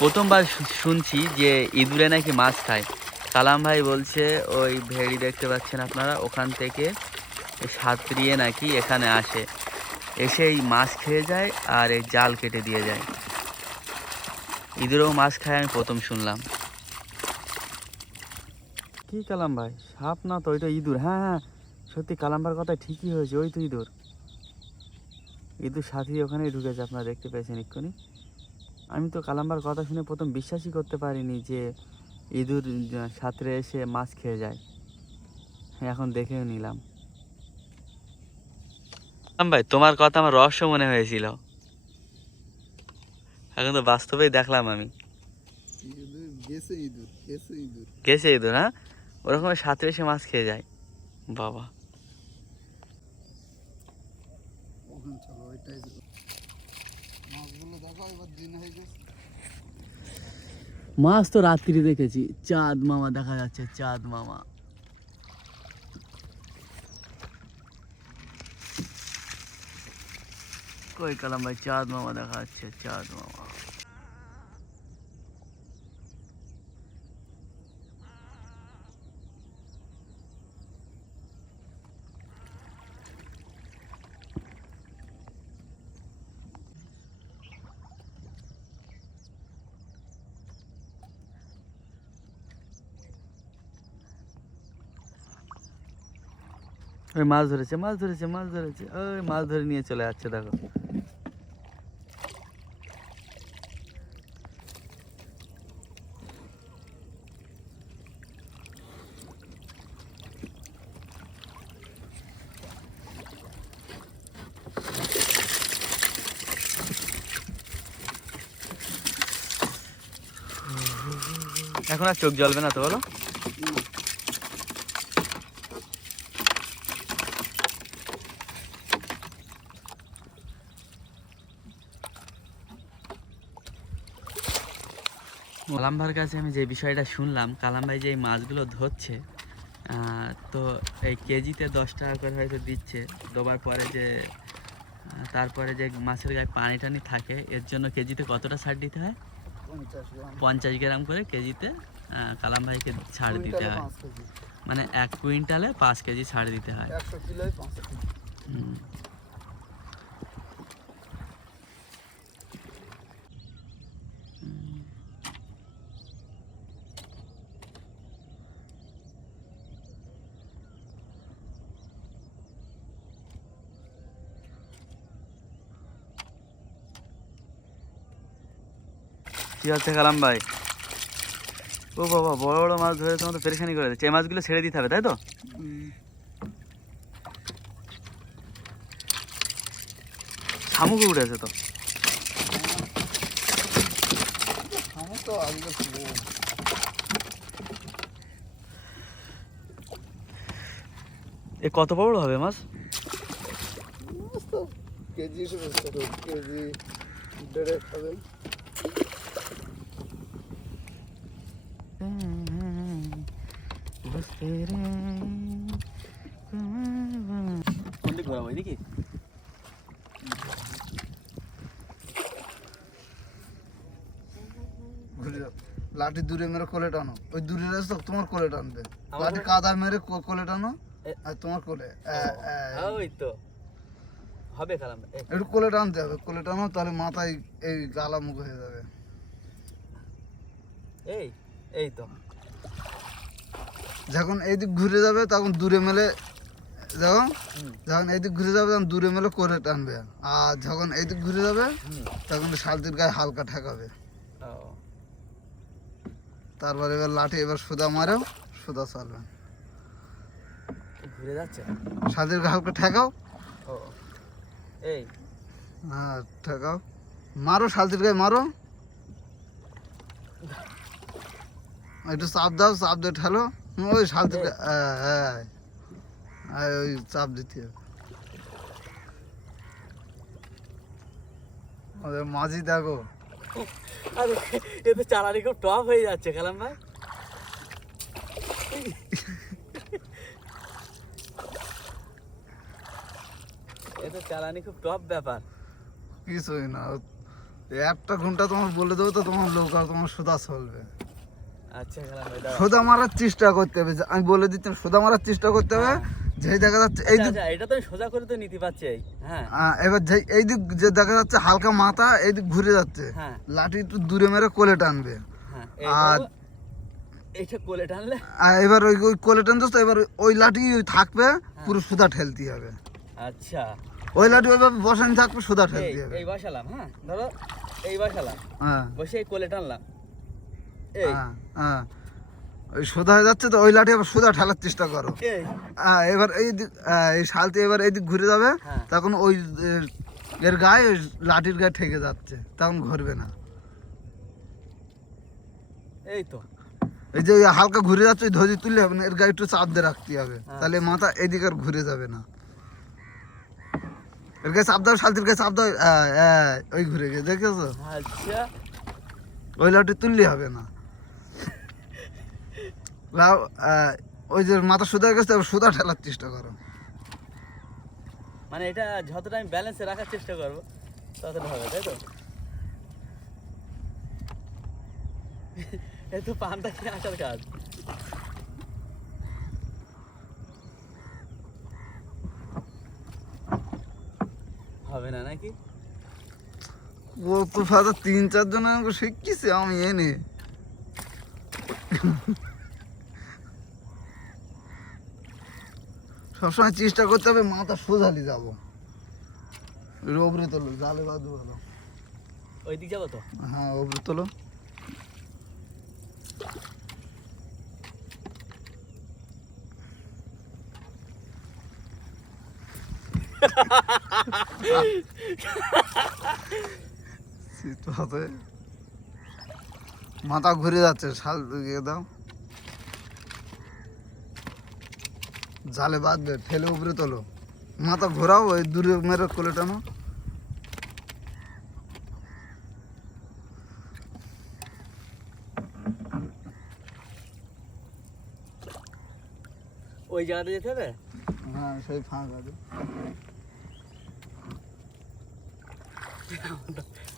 প্রথমবার শুনছি যে ইঁদুরে নাকি মাছ খায়। কালাম ভাই বলছে, ওই ভেড়ি দেখতে পাচ্ছেন আপনারা? ওখান থেকে সাঁতরিয়ে নাকি এখানে আসে। এসে এই মাছ খেয়ে যায় আর এই জাল কেটে দিয়ে যায়। ইঁদুরেও মাছ খায়, আমি প্রথম শুনলাম। কি কালাম ভাই? সাপ না তো? ওইটা ইঁদুর। হ্যাঁ হ্যাঁ। সত্যি কালাম্বার কথা ঠিকই হয়েছে। ওই তো ইঁদুর। ইঁদুর সাথী ওখানেই ঢুকেছে। আপনারা দেখতে পেয়েছেন এক্ষুনি। আমি তো কালাম্বার কথা শুনে প্রথম বিশ্বাসই করতে পারিনি যে ইঁদুর সাঁতরে এসে মাছ খেয়ে যায়। এখন দেখেও নিলাম। ভাই তোমার কথা আমার রহস্য মনে হয়েছিল। এখন তো বাস্তবেই দেখলাম আমি। ইঁদুর গেছে ইঁদুর হ্যাঁ? ওরকম সাঁতরে এসে মাছ খেয়ে যায়। বাবা ওখানে চলো ওইটাই যাব। মাছগুলো দেখো এবার দিন হয়ে গেছে মাছ তো রাত্রি দেখেছি চাঁদ মামা দেখা যাচ্ছে চাঁদ মামা কই কালাম ভাই চাঁদ মামা দেখা যাচ্ছে চাঁদ মামা ওই মাছ ধরেছে মাছ ধরেছে মাছ ধরেছে। ওই মাছ ধরে নিয়ে চলে যাচ্ছে, দেখো। এখন আর চোখ জ্বলবে না তো, বলো? কালাম ভাইয়ের কাছে আমি যে বিষয়টা শুনলাম কালাম ভাই যে এই মাছগুলো ধরছে তো এই কেজিতে দশ টাকা করে হয়তো দিচ্ছে। দেওয়ার পরে যে তারপরে যে মাছের গায়ে পানি টানি থাকে এর জন্য কেজিতে কতটা ছাড় দিতে হয়? পঞ্চাশ গ্রাম। করে কেজিতে কালাম ভাইকে ছাড় দিতে হয়। মানে এক কুইন্টালে পাঁচ কেজি ছাড় দিতে হয়। কি হচ্ছে কালাম ভাই? ও বাবা, বড় বড় মাছ ধরে তোমার তো করে দিচ্ছে। এই মাছগুলো ছেড়ে দিতে হবে, তাই তো? শামুক উঠেছে তো। এ কত বড় হবে মাছ? কেজি কেজি দেড়েক হবে কোন দিক ঘোরাবো এদিকে ঘুরে যাও। লাঠি দূরে মেরে কোলে টানো। ওই দূরে রাস্তা তোমার কোলে টানবে। লাঠি? কাদা মেরে কোলে টানো আর তোমার কোলে। ওই তো। হবে কালাম একটু কোলে টানতে হবে। কোলে টানো তাহলে মাথায় এই গালা মুখ হয়ে যাবে। এই এই তো। যখন এইদিক ঘুরে যাবে তখন দূরে মেলে যখন যখন এইদিক ঘুরে যাবে তখন দূরে মেলে করে টানবে। আর যখন এইদিক ঘুরে যাবে তখন শালতির গায়ে হালকা ঠেকাবে। তারপর এবার লাঠি এবার সুদা মারো সুদা চালবে। ঘুরে যাচ্ছে? শালতির গায়ে ঠেকাও। এই। হ্যাঁ ঠেকাও। মারো শালতির গায়ে মারো। একটু চাপ দাও চাপ দিয়ে ঠেলো। ওই শালতির হ্যাঁ হ্যাঁ। ওই চাপ দিতে। হবে মাঝি দেখো। আরে এ তো চালানি খুব টপ হয়ে যাচ্ছে কালাম ভাই এ তো চালানি খুব টপ ব্যাপার। কিছুই না একটা ঘণ্টা তোমার বলে দেবো তো তোমার লোক আর তোমার সোদা চলবে। আচ্ছা সোদা মারার চেষ্টা করতে হবে আমি বলে দিচ্ছি সোদা মারার চেষ্টা করতে হবে যেই দেখা যাচ্ছে এই দিক এটা তো সোজা করে তো নিতে পারছি। হ্যাঁ। এবার যে এই দিক যে দেখা যাচ্ছে হালকা মাথা এই দিক ঘুরে যাচ্ছে। হ্যাঁ। লাঠি একটু দূরে মেরে কোলে টানবে। হ্যাঁ আর- এইটা- কোলে টানলে? আর এবার ওই ওই কোলে টানতে তো এবার ওই লাঠি থাকবে পুরো সুদা ঠেলতে হবে। আচ্ছা। ওই লাঠি ওইভাবে বসানি থাকবে সুদা ঠেলতে হবে। এই বসালাম হ্যাঁ ধরো এই বসালাম। হ্যাঁ। বসে কোলে টানলাম। এই। হ্যাঁ হ্যাঁ। ওই সোজা হয়ে যাচ্ছে তো ওই লাঠি আবার সোজা ঠেলার চেষ্টা করো। হ্যাঁ, এবার এই হ্যাঁ, এই শালতে এবার এই দিক ঘুরে যাবে হ্যাঁ। তখন ওই এর গায়ে লাঠির গায়ে ঠেকে যাচ্ছে তখন ঘুরবে না। এই তো। এই যে হালকা ঘুরে যাচ্ছে ওই ধজি তুললে হবে না এর গায়ে একটু চাপ দিয়ে রাখতে হবে। তাহলে মাথা এদিকে আর ঘুরে যাবে না। এর গায়ে চাপ দাও শালতির গায়ে চাপ দাও ওই ঘুরে গিয়ে দেখেছ? আচ্ছা। ওই লাঠি তুললে হবে না। আহ, ওই যে মাথা সুদা গেছে এবার সুদা ঠেলার চেষ্টা করো। মানে এটা যতটা আমি ব্যালেন্সে রাখার চেষ্টা করব ততটা হবে তাই তো? এই তো পান্তা খেয়ে আসার কাজ হবে না নাকি? ও তো ফাদা তিন চারজন আমাকে শিখিয়েছে আমি এনে। সবসময় চেষ্টা করতে হবে মাথা সোজালি যাব। ওপরে তোলো জালে বাদু ভালো ওই দিক যাব তো? হ্যাঁ ওপরে তোলো। শীত হাতে। মাথা ঘুরে যাচ্ছে শাল দাও। জালে বাঁধবে ফেলে উপরে তোলো। মাথা ঘোরাও ওই দূরে মেরে কোলে টানো। ওই জায়গাটা যেতে হবে? হ্যাঁ সেই ফাঁক আছে।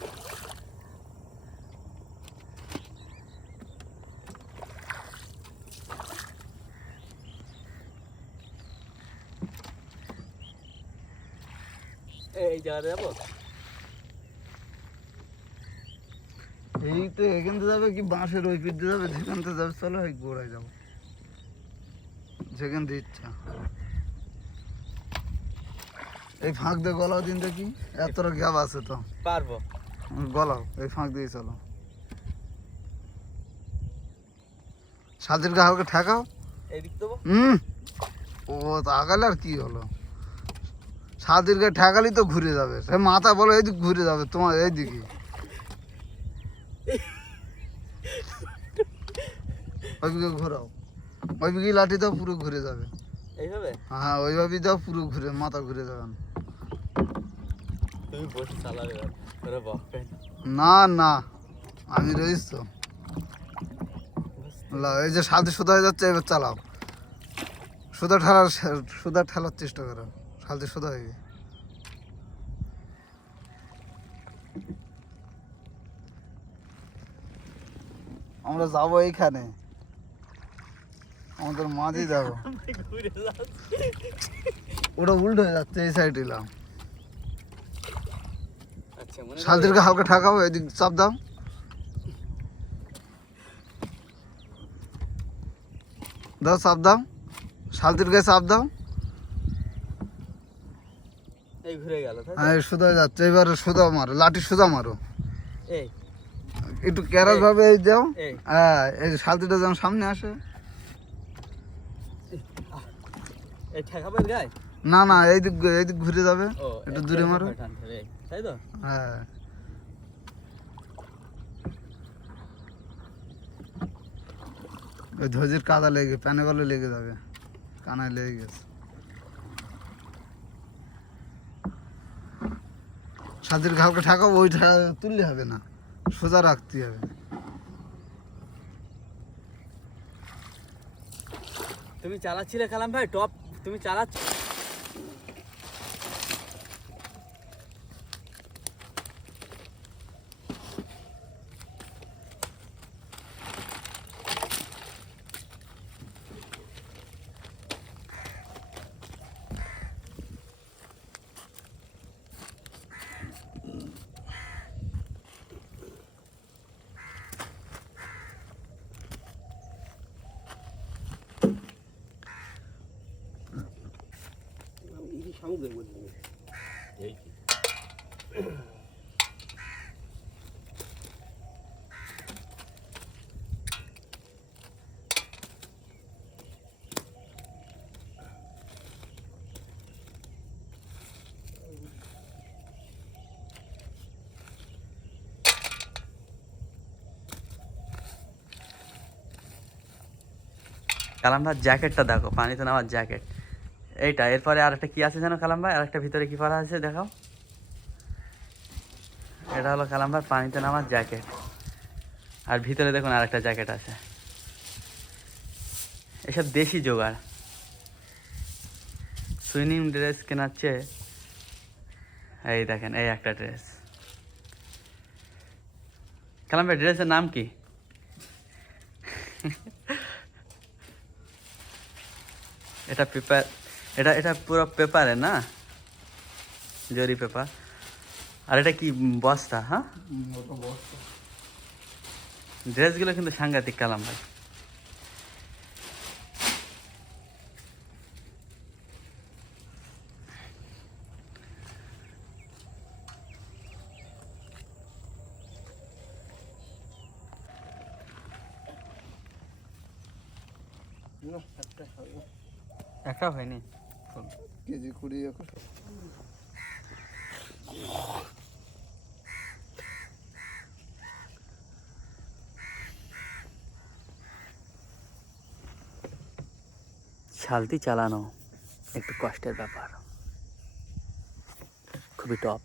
এই যাব? এই তো এখান থেকে যাবে কি বাঁশের ওই পিঠ যাবে? যেখান থেকে যাবে চলো ওই গোড়ায় যাব। যেখান দিয়ে ইচ্ছা। এই ফাঁক দিয়ে গলাও দিন দেখি এতটা গ্যাপ আছে তো। পারব। গলাও এই ফাঁক দিয়ে চলো। সাজির গা হালকা ঠেকাও। এই হুম। ও তো আগালে আর কি হলো? সাদির গায়ে ঠেকালি তো ঘুরে যাবে। সে মাথা বলো এইদিক ঘুরে যাবে তোমার এইদিকে ওইদিকে ঘোরাও। ওইদিকে লাঠি দাও পুরো ঘুরে যাবে। এইভাবে? হ্যাঁ ওইভাবেই দাও পুরো ঘুরে মাথা ঘুরে যাবে। না। না না আমি রয়েছি তো। এই যে সাদে সুদা হয়ে যাচ্ছে এবার চালাও। সুদা ঠেলার সুদা ঠেলার চেষ্টা করো। সাদে সুদা হয়ে আমরা যাব এইখানে। আমাদের মাঝে যাব। ওটা উল্টো হয়ে যাচ্ছে এই সাইড এলাম। আচ্ছা শালতিরকে হালকা ঠাকাবো এদিক চাপ দাও। দাও চাপ দাও। শালতির গায়ে চাপ দাও এই ঘুরে গেল হ্যাঁ সুদা যাচ্ছে এবার সুদা মারো লাঠি সুদা মারো। এই। একটু ক্যারাস ভাবে এই এই। হ্যাঁ এই শালতিটা যেমন সামনে আসে। এই ঠেকাবে এর গায়ে? না না এই দিক এই দিক ঘুরে যাবে। একটু দূরে মারো। তাই তো? হ্যাঁ। ওই ধজির কাদা লেগে প্যানে বলে লেগে যাবে কানায় লেগে গেছে। সাজির ঘালকে ঠাকাবো, ওই ঠা- তুললে হবে না। সোজা রাখতে হবে। তুমি চালাচ্ছিলে কালাম ভাই, টপ, তুমি চালাচ্ছ কালাম ভাই জ্যাকেটটা দেখো পানিতে নামার জ্যাকেট এইটা, এরপরে আর একটা কি আছে জানো কালাম ভাই? আর একটা ভিতরে কি করা আছে দেখাও। এটা হলো কালাম ভাই, পানিতে নামার জ্যাকেট। আর ভিতরে দেখুন আর একটা জ্যাকেট আছে। এসব দেশি জোগাড়। সুইমিং ড্রেস কেনার চেয়ে, এই দেখেন, এই একটা ড্রেস। কালাম ভাই, ড্রেসের নাম কি? এটা পেপার এটা এটা পুরো পেপারে না? জরি পেপার। আর এটা কি বস্তা হ্যাঁ? ড্রেসগুলো কিন্তু সাংঘাতিক কালাম ভাই। একটা হয়নি? ফুল। কেজি কুড়ি এখন। শালতি চালানো একটু কষ্টের ব্যাপার। খুবই টপ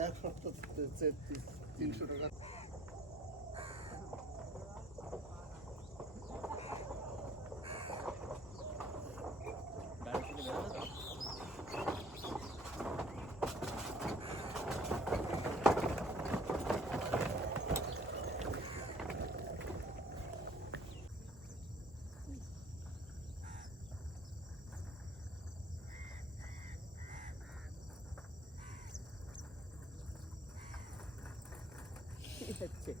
এক সপ্তাহ তিনশো টাকা 太简